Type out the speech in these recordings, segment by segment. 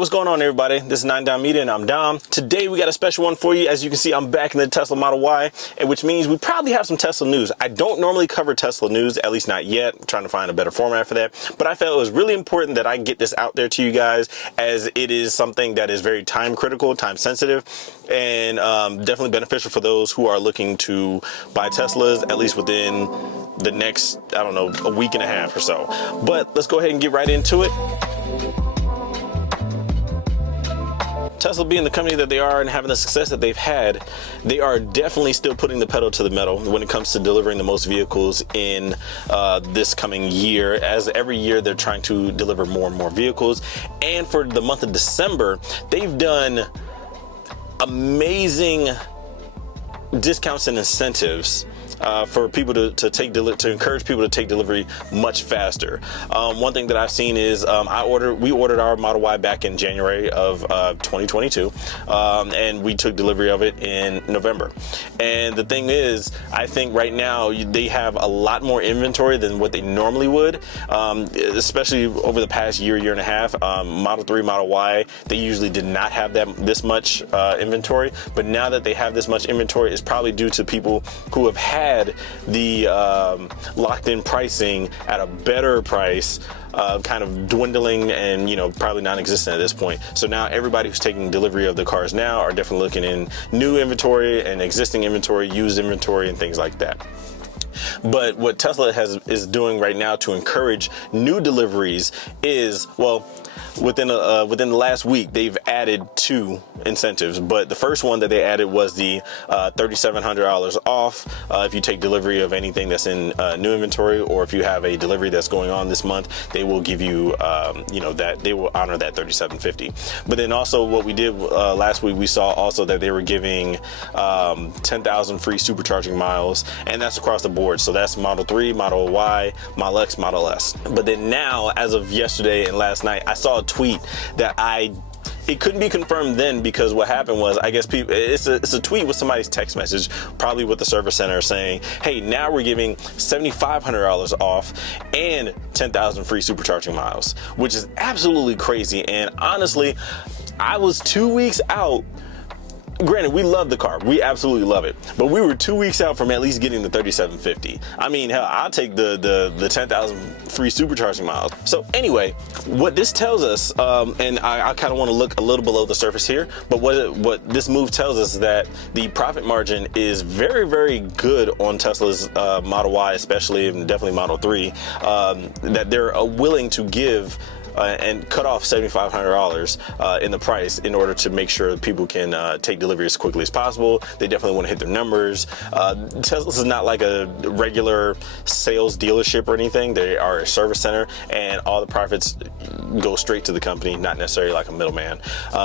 what's going on, everybody? This is 9 Dom Media, and I'm Dom. Today we got a special one for you. As you can see, I'm back in the Tesla Model Y, which means we probably have some Tesla news. I don't normally cover Tesla news, at least not yet. I'm trying to find a better format for that. But I felt it was really important that I get this out there to you guys, as it is something that is very time critical, time sensitive, and definitely beneficial for those who are looking to buy Teslas, at least within the next, I don't know, a week and a half or so. But let's go ahead and get right into it. Tesla being the company that they are and having the success that they've had, they are definitely still putting the pedal to the metal when it comes to delivering the most vehicles in this coming year. As every year they're trying to deliver more and more vehicles. And for the month of December, they've done amazing discounts and incentives for people to encourage people to take delivery much faster. One thing that I've seen is we ordered our Model Y back in January of 2022, and we took delivery of it in November. And the thing is, I think right now they have a lot more inventory than what they normally would, especially over the past year and a half. Model 3, Model Y, they usually did not have this much inventory, but now that they have this much inventory, it's probably due to people who have had the locked-in pricing at a better price, kind of dwindling and, you know, probably non-existent at this point. So now everybody who's taking delivery of the cars now are definitely looking in new inventory and existing inventory, used inventory, and things like that. But what Tesla is doing right now to encourage new deliveries is, well, within the last week, they've added 2 incentives. But the first one that they added was the $3,700 off if you take delivery of anything that's in new inventory, or if you have a delivery that's going on this month, they will give you, that they will honor that $3,750. But then also what we did last week, we saw also that they were giving 10,000 free supercharging miles, and that's across the board. So that's Model 3, Model Y, Model X, Model S. But then now, as of yesterday and last night, I saw a tweet that it couldn't be confirmed then, because what happened was, I guess it's a tweet with somebody's text message, probably with the service center, saying, hey, now we're giving $7,500 off and 10,000 free supercharging miles, which is absolutely crazy. And honestly, I was 2 weeks out. Granted, we love the car. We absolutely love it. But we were 2 weeks out from at least getting the $3,750. I mean, hell, I'll take the 10,000 free supercharging miles. So anyway, what this tells us, and I kind of want to look a little below the surface here, but what this move tells us is that the profit margin is very, very good on Tesla's Model Y, especially, and definitely Model 3, that they're willing to give and cut off $7,500 in the price in order to make sure that people can take delivery as quickly as possible. They definitely want to hit their numbers. Tesla is not like a regular sales dealership or anything. They are a service center, and all the profits go straight to the company, not necessarily like a middleman.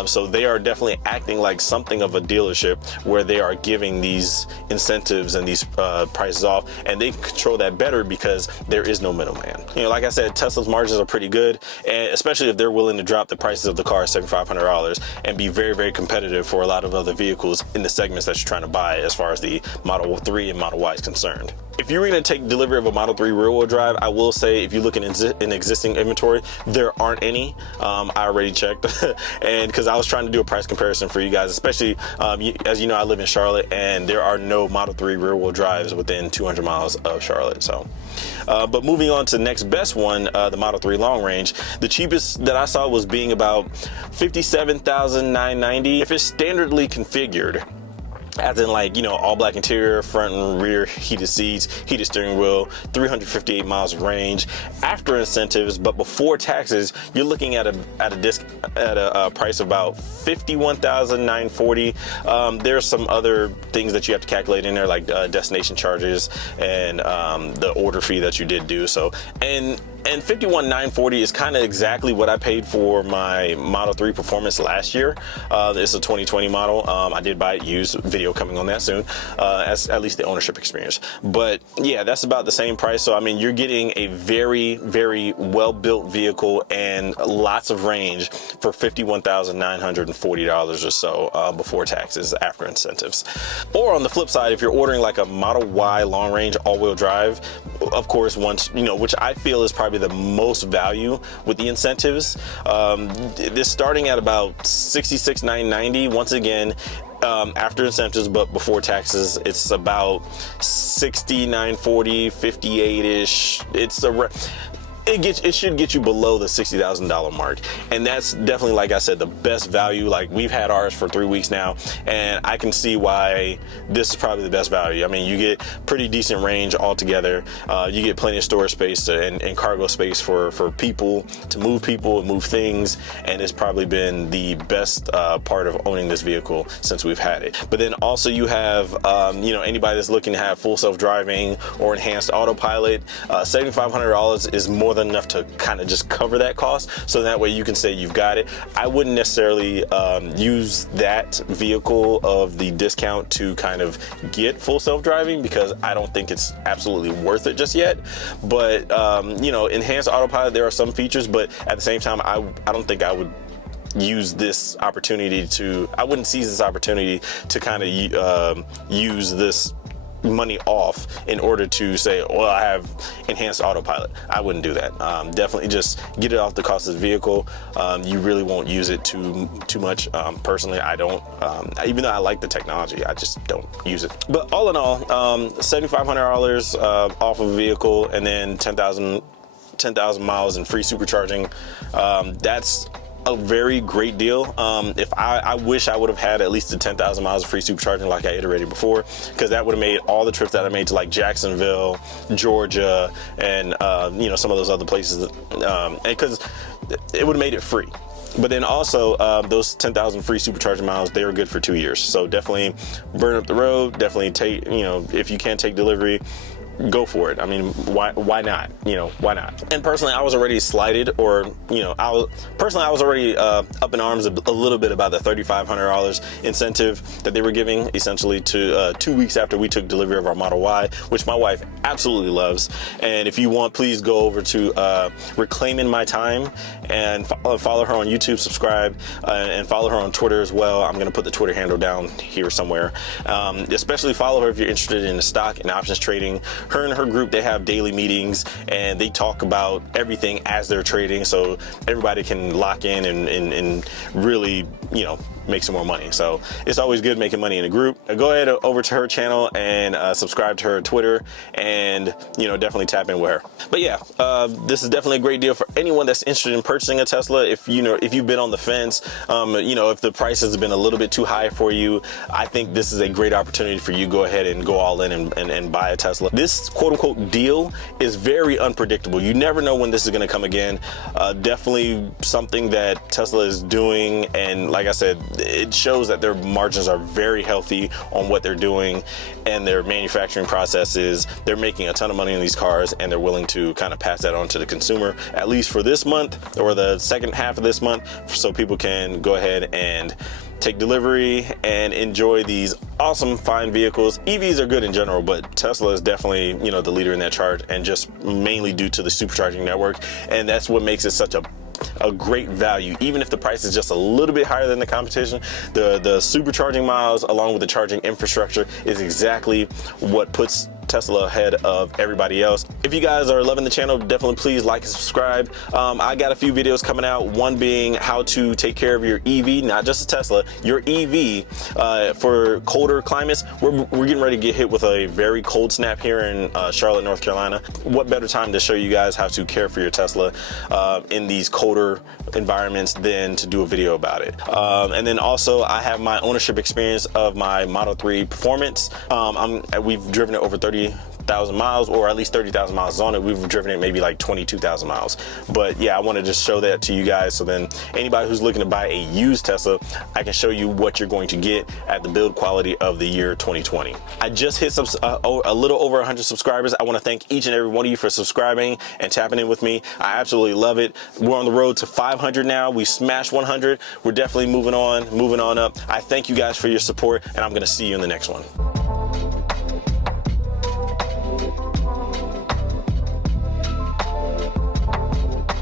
So they are definitely acting like something of a dealership, where they are giving these incentives and these prices off, and they control that better because there is no middleman. You know, like I said, Tesla's margins are pretty good, and especially if they're willing to drop the prices of the car $7,500 and be very, very competitive for a lot of other vehicles in the segments that you're trying to buy, as far as the Model 3 and Model Y is concerned. If you're going to take delivery of a Model 3 rear-wheel drive, I will say, if you look in existing inventory, there aren't any. I already checked, and because I was trying to do a price comparison for you guys, especially as you know, I live in Charlotte, and there are no Model 3 rear-wheel drives within 200 miles of Charlotte. So, but moving on to the next best one, the Model 3 long range, the cheapest that I saw was being about $57,990 if it's standardly configured. As in, like, you know, all black interior, front and rear heated seats, heated steering wheel, 358 miles of range after incentives, but before taxes, you're looking at a price of about $51,940. There's some other things that you have to calculate in there, like destination charges and the order fee that you did do. So, and $51,940 is kind of exactly what I paid for my Model 3 Performance last year. It's a 2020 model. I did buy it used. Video coming on that soon, as at least the ownership experience. But yeah, that's about the same price. So I mean, you're getting a very, very well-built vehicle and lots of range for $51,940 or so before taxes, after incentives. Or on the flip side, if you're ordering like a Model Y long range all-wheel drive, of course, once, you know, which I feel is probably probably the most value with the incentives. This starting at about $66,990. Once again, after incentives but before taxes, it's about $69,440, $58-ish. It should get you below the $60,000 mark, and that's definitely, like I said, the best value. Like, we've had ours for 3 weeks now, and I can see why this is probably the best value. I mean, you get pretty decent range altogether. You get plenty of storage space and cargo space for people to move people and move things, and it's probably been the best part of owning this vehicle since we've had it. But then also you have anybody that's looking to have full self-driving or enhanced autopilot, $7,500 is more than enough to kind of just cover that cost, so that way you can say you've got it. I wouldn't necessarily use that vehicle of the discount to kind of get full self-driving, because I don't think it's absolutely worth it just yet. But enhanced autopilot, there are some features, but at the same time, I don't think I would use this opportunity to, I wouldn't seize this opportunity to kind of use this money off in order to say, well, I have enhanced autopilot. I wouldn't do that. Definitely just get it off the cost of the vehicle. You really won't use it too much. Personally, I don't. Even though I like the technology, I just don't use it. But all in all, $7,500 off of a vehicle, and then 10,000 miles and free supercharging. That's a very great deal. If I wish I would have had at least the 10,000 miles of free supercharging like I iterated before, because that would have made all the trips that I made to like Jacksonville, Georgia, and some of those other places, because it would have made it free. But then also those 10,000 free supercharging miles, they were good for 2 years. So definitely burn up the road. Definitely take, if you can take delivery, go for it. I mean, why not? Why not? And personally, I was already slighted, or I was already up in arms a little bit about the $3,500 incentive that they were giving, essentially to 2 weeks after we took delivery of our Model Y, which my wife absolutely loves. And if you want, please go over to Reclaiming My Time and follow her on YouTube, subscribe, and follow her on Twitter as well. I'm gonna put the Twitter handle down here somewhere. Especially follow her if you're interested in the stock and options trading. Her and her group, they have daily meetings, and they talk about everything as they're trading, so everybody can lock in and really make some more money. So it's always good making money in a group. Go ahead over to her channel and subscribe to her Twitter, and definitely tap in with her. But yeah, this is definitely a great deal for anyone that's interested in purchasing a Tesla. If you've been on the fence, if the price has been a little bit too high for you, I think this is a great opportunity for you. Go ahead and go all in and buy a Tesla. This quote unquote deal is very unpredictable. You never know when this is going to come again. Definitely something that Tesla is doing, and like I said, it shows that their margins are very healthy on what they're doing and their manufacturing processes. They're making a ton of money in these cars, and they're willing to kind of pass that on to the consumer, at least for this month or the second half of this month, so people can go ahead and take delivery and enjoy these awesome, fine vehicles. EVs are good in general, but Tesla is definitely, the leader in that chart, and just mainly due to the supercharging network. And that's what makes it such a great value. Even if the price is just a little bit higher than the competition, the supercharging miles along with the charging infrastructure is exactly what puts Tesla ahead of everybody else. If you guys are loving the channel, definitely please like and subscribe. I got a few videos coming out, one being how to take care of your EV, not just a Tesla, your EV for colder climates. We're getting ready to get hit with a very cold snap here in Charlotte, North Carolina. What better time to show you guys how to care for your Tesla in these colder environments than to do a video about it. And then also I have my ownership experience of my Model 3 Performance. We've driven it over 30,000 miles, or at least 30,000 miles on it. We've driven it maybe like 22,000 miles. But yeah, I want to just show that to you guys, so then anybody who's looking to buy a used Tesla, I can show you what you're going to get at the build quality of the year 2020. I just hit a little over 100 subscribers. I want to thank each and every one of you for subscribing and tapping in with me. I absolutely love it. We're on the road to 500 now. We smashed 100. We're definitely moving on up. I thank you guys for your support, and I'm going to see you in the next one.